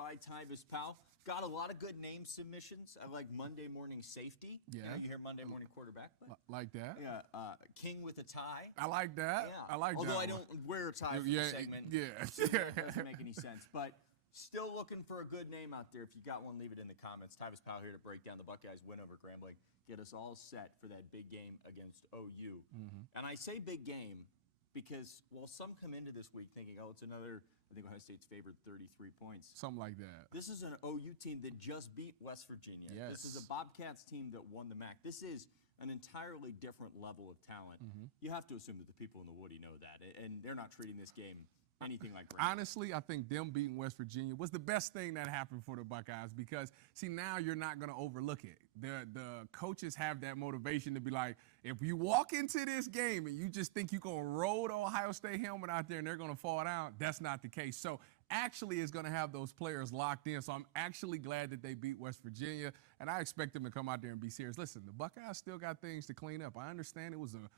by Tyvis Powell. Got a lot of good name submissions. I like Monday morning safety. Yeah. You hear Monday morning quarterback. But like that. Yeah. King with a tie. I like that. Yeah. I like that. Although I don't wear a tie for the segment. Yeah. So it doesn't make any sense. But still looking for a good name out there. If you got one, leave it in the comments. Tyvis Powell here to break down the Buckeyes win over Grambling. Get us all set for that big game against OU. And I say big game because, well, some come into this week thinking, oh, it's another, I think Ohio State's favored 33 points. Something like that. This is an OU team that just beat West Virginia. Yes. This is a Bobcats team that won the MAC. This is an entirely different level of talent. You have to assume that the people in the Woody know that, and they're not treating this game anything like Grambling. Honestly, I think them beating West Virginia was the best thing that happened for the Buckeyes because, see, now you're not going to overlook it. The coaches have that motivation to be like, if you walk into this game and you just think you're going to roll the Ohio State helmet out there and they're going to fall down, that's not the case. So actually it's going to have those players locked in. So I'm actually glad that they beat West Virginia, and I expect them to come out there and be serious. Listen, the Buckeyes still got things to clean up. I understand it was a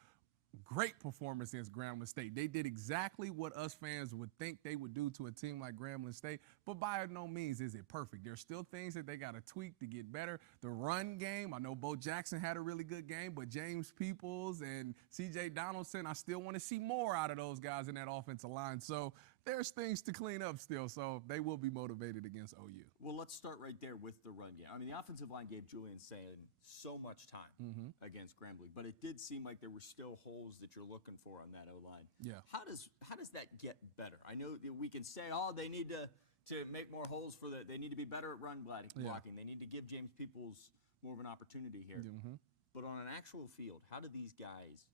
great performance against Grambling State. They did exactly what us fans would think they would do to a team like Grambling State, but by no means is it perfect. There's still things that they got to tweak to get better. The run game, I know Bo Jackson had a really good game, but James Peoples and C.J. Donaldson, I still want to see more out of those guys in that offensive line. So there's things to clean up still, so they will be motivated against OU. Well, let's start right there with the run game. I mean, the offensive line gave Julian Sayin so much time against Grambling, but it did seem like there were still holes that you're looking for on that O-line. Yeah. How does that get better? I know that we can say, oh, they need to make more holes for they need to be better at run blocking. They need to give James Peoples more of an opportunity here. But on an actual field, how do these guys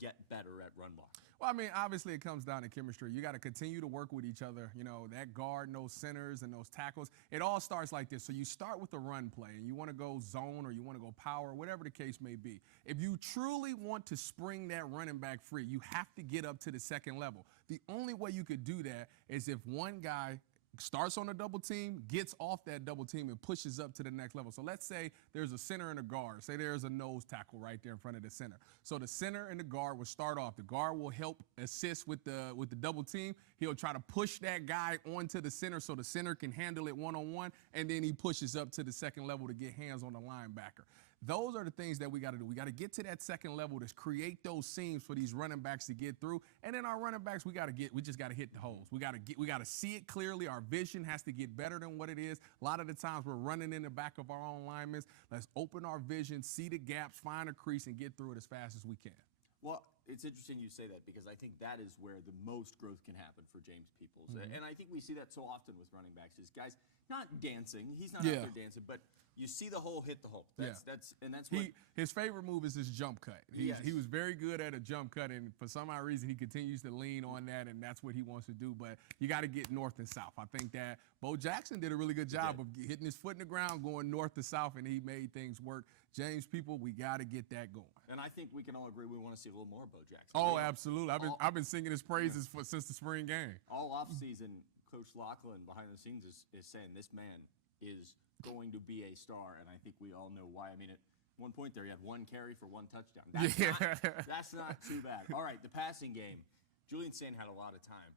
get better at run blocking? Well, I mean, obviously it comes down to chemistry. You got to continue to work with each other. You know, that guard and those centers and those tackles. It all starts like this. So you start with the run play, and you want to go zone or you want to go power, whatever the case may be. If you truly want to spring that running back free, you have to get up to the second level. The only way you could do that is if one guy starts on a double team, gets off that double team, and pushes up to the next level. So let's say there's a center and a guard. Say there's a nose tackle right there in front of the center. So the center and the guard will start off. The guard will help assist with the double team. He'll try to push that guy onto the center so the center can handle it one-on-one, and then he pushes up to the second level to get hands on the linebacker. Those are the things that we got to do. We got to get to that second level to create those seams for these running backs to get through. And then our running backs, we just got to hit the holes. We got to see it clearly. Our vision has to get better than what it is. A lot of the times we're running in the back of our own linemen. Let's open our vision, see the gaps, find a crease, and get through it as fast as we can. Well, it's interesting you say that because I think that is where the most growth can happen for James Peoples. And I think we see that so often with running backs is guys not dancing. He's not out there dancing, but you see the hole, hit the hole. That's what his favorite move is his jump cut. He was very good at a jump cut, and for some odd reason he continues to lean on that, and that's what he wants to do. But you got to get north and south. I think that Bo Jackson did a really good job of hitting his foot in the ground, going north to south, and he made things work. James Peoples, we got to get that going. And I think we can all agree we want to see a little more Bo Jackson. Oh, absolutely. I've been singing his praises since the spring game. All offseason, Coach Lachlan behind the scenes is saying this man is going to be a star, and I think we all know why. I mean, at one point there, he had one carry for one touchdown. That's not too bad. All right, the passing game. Julian Sayin had a lot of time.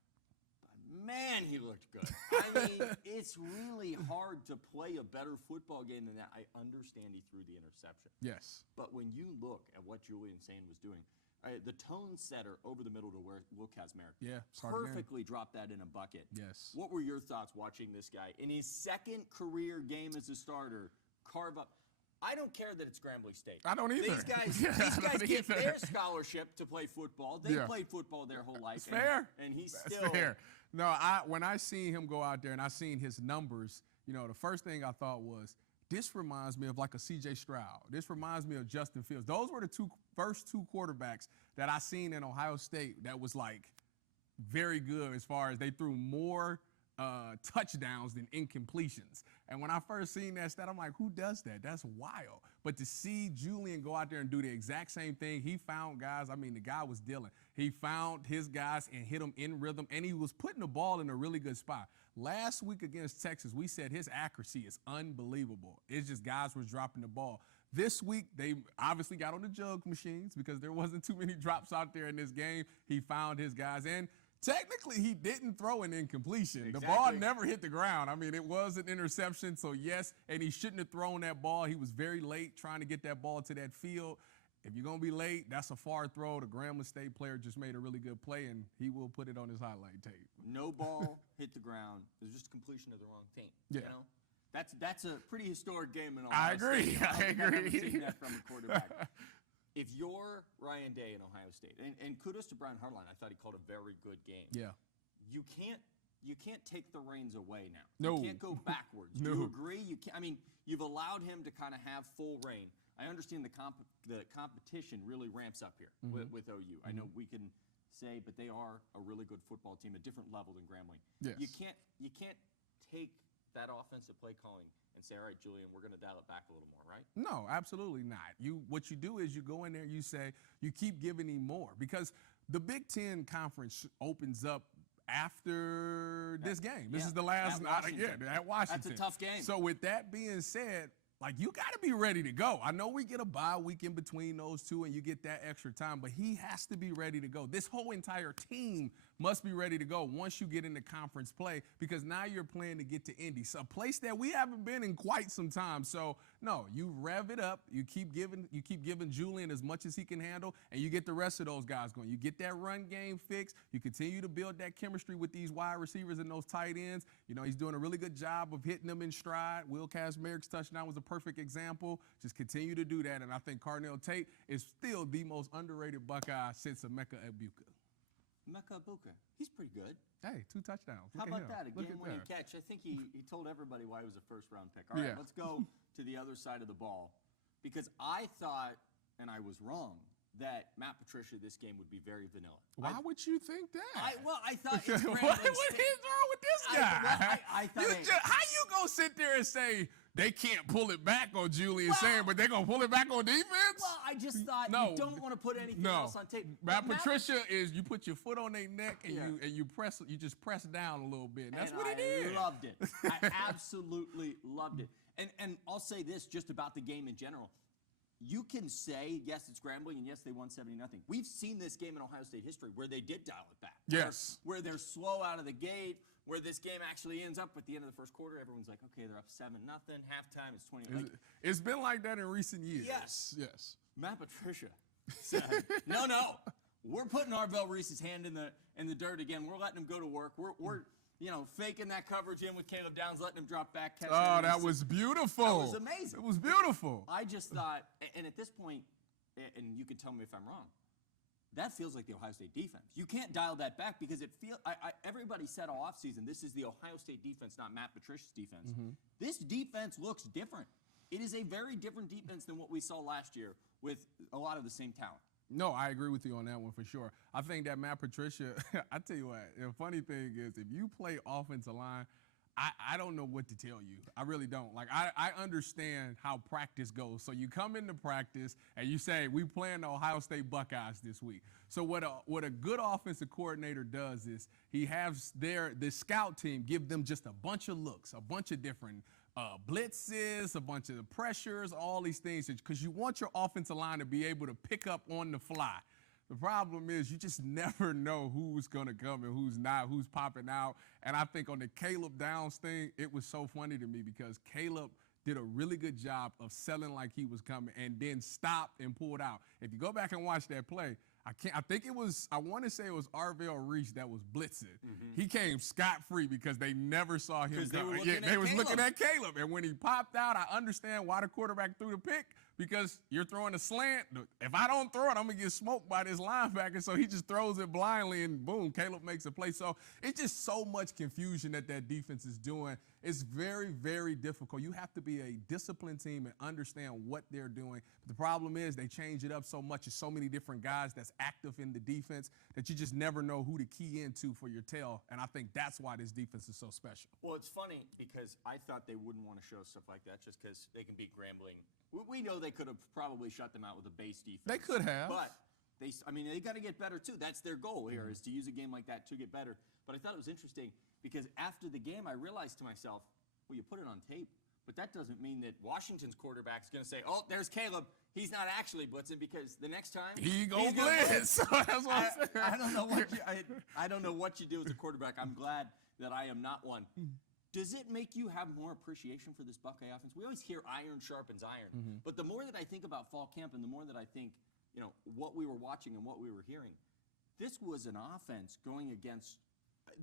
But man, he looked good. I mean, it's really hard to play a better football game than that. I understand he threw the interception. Yes. But when you look at what Julian Sayin was doing, the tone setter over the middle to Will Kazmarek. Perfectly dropped that in a bucket. Yes. What were your thoughts watching this guy in his second career game as a starter carve up? I don't care that it's Grambling State. I don't either. These guys get their scholarship to play football. They played football their whole life. It's fair. And he's That's still fair. No, when I seen him go out there and I seen his numbers, you know, the first thing I thought was, this reminds me of like a C.J. Stroud. This reminds me of Justin Fields. Those were the first two quarterbacks that I seen in Ohio State that was like very good as far as they threw more touchdowns than incompletions. And when I first seen that stat, I'm like, who does that? That's wild. But to see Julian go out there and do the exact same thing, he found guys. I mean, the guy was dealing. He found his guys and hit them in rhythm, and he was putting the ball in a really good spot. Last week against Texas, we said his accuracy is unbelievable. It's just guys was dropping the ball. This week, they obviously got on the jug machines because there wasn't too many drops out there in this game. He found his guys. And Technically, he didn't throw an incompletion. Exactly. The ball never hit the ground. I mean, it was an interception, so yes, and he shouldn't have thrown that ball. He was very late trying to get that ball to that field. If you're going to be late, that's a far throw. The Grambling State player just made a really good play, and he will put it on his highlight tape. No ball hit the ground. It was just a completion of the wrong team. Yeah. You know? That's a pretty historic game in I Ohio agree. State. I agree. I haven't seen that from a quarterback. If you're Ryan Day in Ohio State, and kudos to Brian Hartline, I thought he called a very good game. Yeah. You can't take the reins away now. No. You can't go backwards. No. Do you agree? You can't. I mean, you've allowed him to kind of have full reign. I understand the competition really ramps up here with OU. I know we can say, but they are a really good football team, a different level than Grambling. Yes. You can't take that offensive play calling and say, all right, Julian, we're going to dial it back a little more, right? No, absolutely not. What you do is you go in there, you say, you keep giving him more, because the Big Ten Conference opens up after this game. This is the last night. At Washington. That's a tough game. So with that being said, like, you got to be ready to go. I know we get a bye week in between those two and you get that extra time, but he has to be ready to go. This whole entire team must be ready to go once you get into conference play, because now you're playing to get to Indy, so a place that we haven't been in quite some time. So no, you rev it up. You keep giving Julian as much as he can handle, and you get the rest of those guys going. You get that run game fixed. You continue to build that chemistry with these wide receivers and those tight ends. You know, he's doing a really good job of hitting them in stride. Will Kazmarik's touchdown was a perfect example. Just continue to do that, and I think Carnell Tate is still the most underrated Buckeye since Emeka Egbuka. Emeka Egbuka, he's pretty good. Hey, 2 touchdowns. How Look at about him. that? A Look at game-winning that. catch. I think he told everybody why he was a first-round pick. All right, let's go to the other side of the ball, because I thought, and I was wrong, that Matt Patricia this game would be very vanilla. Why would you think that? I thought it's What Grambling is State. wrong with this guy? I thought How you gonna sit there and say they can't pull it back on Julian Sayin, but they're gonna pull it back on defense? Well, I just thought you don't want to put anything else on tape. Matt Patricia is you put your foot on their neck and you just press down a little bit. And that's what he did. I loved it. I absolutely loved it. And I'll say this just about the game in general. You can say, yes, it's Grambling, and yes, they won 70-0. We've seen this game in Ohio State history where they did dial it back. Yes. Where they're slow out of the gate, where this game actually ends up at the end of the first quarter. Everyone's like, okay, they're up 7-0. Halftime, it's 20. It's been like that in recent years. Yes. Yes. Matt Patricia said, no, we're putting Arvell Reese's hand in the dirt again. We're letting him go to work. We're faking that coverage in with Caleb Downs, letting him drop back. Catch that was beautiful. That was amazing. It was beautiful. I just thought, and at this point, and you can tell me if I'm wrong, that feels like the Ohio State defense. You can't dial that back because it feels. Everybody said all offseason, this is the Ohio State defense, not Matt Patricia's defense. This defense looks different. It is a very different defense than what we saw last year with a lot of the same talent. No, I agree with you on that one for sure. I think that Matt Patricia, I tell you what, the funny thing is if you play offensive line, I don't know what to tell you. I really don't. Like, I understand how practice goes. So you come into practice and you say, we playing the Ohio State Buckeyes this week. So what a good offensive coordinator does is he has the scout team give them just a bunch of looks, a bunch of different blitzes, a bunch of pressures, all these things, because you want your offensive line to be able to pick up on the fly. The problem is you just never know who's going to come and who's not, who's popping out. And I think on the Caleb Downs thing, it was so funny to me because Caleb did a really good job of selling like he was coming and then stopped and pulled out. If you go back and watch that play, I want to say it was Arvell Reese that was blitzing. He came scot-free because they never saw him come. They was looking at Caleb. And when he popped out, I understand why the quarterback threw the pick, because you're throwing a slant. If I don't throw it, I'm going to get smoked by this linebacker. So he just throws it blindly, and boom, Caleb makes a play. So it's just so much confusion that defense is doing. It's very, very difficult. You have to be a disciplined team and understand what they're doing. But the problem is they change it up so much. There's so many different guys that's active in the defense that you just never know who to key into for your tail. And I think that's why this defense is so special. Well, it's funny because I thought they wouldn't want to show stuff like that just because they can beat Grambling. We know they could have probably shut them out with a base defense. They could have. But they got to get better too. That's their goal here, is to use a game like that to get better. But I thought it was interesting because after the game, I realized to myself, well, you put it on tape. But that doesn't mean that Washington's quarterback is going to say, "Oh, there's Caleb. He's not actually blitzing," because the next time he gonna blitz. That's what I'm saying. I don't know what I don't know what you do as a quarterback. I'm glad that I am not one. Does it make you have more appreciation for this Buckeye offense? We always hear iron sharpens iron, but the more that I think about fall camp and the more that I think, what we were watching and what we were hearing, this was an offense going against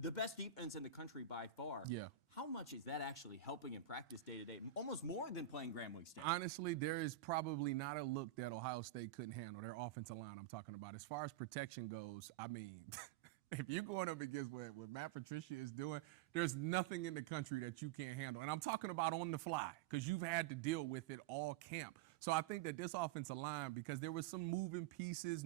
the best defense in the country by far. Yeah. How much is that actually helping in practice day to day? Almost more than playing Grambling State. Honestly, there is probably not a look that Ohio State couldn't handle. Their offensive line I'm talking about. As far as protection goes, I mean, if you're going up against what Matt Patricia is doing, there's nothing in the country that you can't handle. And I'm talking about on the fly because you've had to deal with it all camp. So I think that this offensive line, because there was some moving pieces,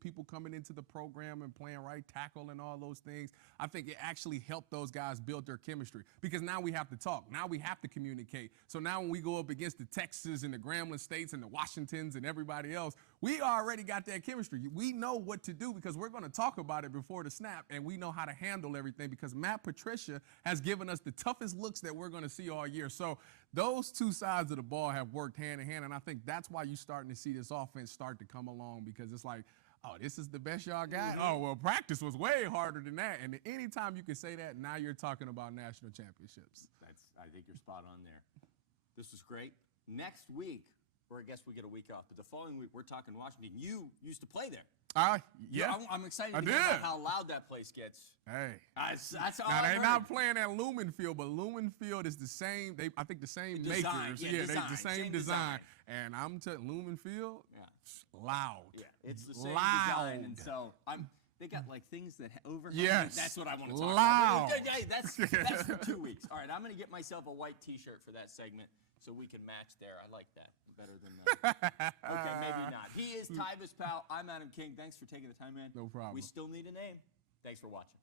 people coming into the program and playing right tackle and all those things, I think it actually helped those guys build their chemistry because now we have to talk. Now we have to communicate. So now when we go up against the Texas and the Grambling States and the Washingtons and everybody else, we already got that chemistry. We know what to do because we're going to talk about it before the snap, and we know how to handle everything because Matt Patricia has given us the toughest looks that we're going to see all year. So those two sides of the ball have worked hand in hand, and I think that's why you're starting to see this offense start to come along because it's like, oh, this is the best y'all got? Oh, well, practice was way harder than that. And anytime you can say that, now you're talking about national championships. I think you're spot on there. This was great. Next week, or I guess we get a week off, but the following week, we're talking Washington. You used to play there. Yeah. I'm excited to hear about how loud that place gets. Hey. That's all Now, I've they're heard. not playing at Lumen Field, but Lumen Field is the same. I think the same Design, makers. yeah, the same design. And I'm telling Lumen Field, loud. Yeah, it's the same loud. design. And so they got like things that overhang. Yes. That's what I want to talk Loud. about. Hey, that's for 2 weeks. All right, I'm going to get myself a white T-shirt for that segment so we can match there. I like that better than okay, maybe not. He is Tyvis Powell. I'm Adam King. Thanks for taking the time, man. No problem. We still need a name. Thanks for watching.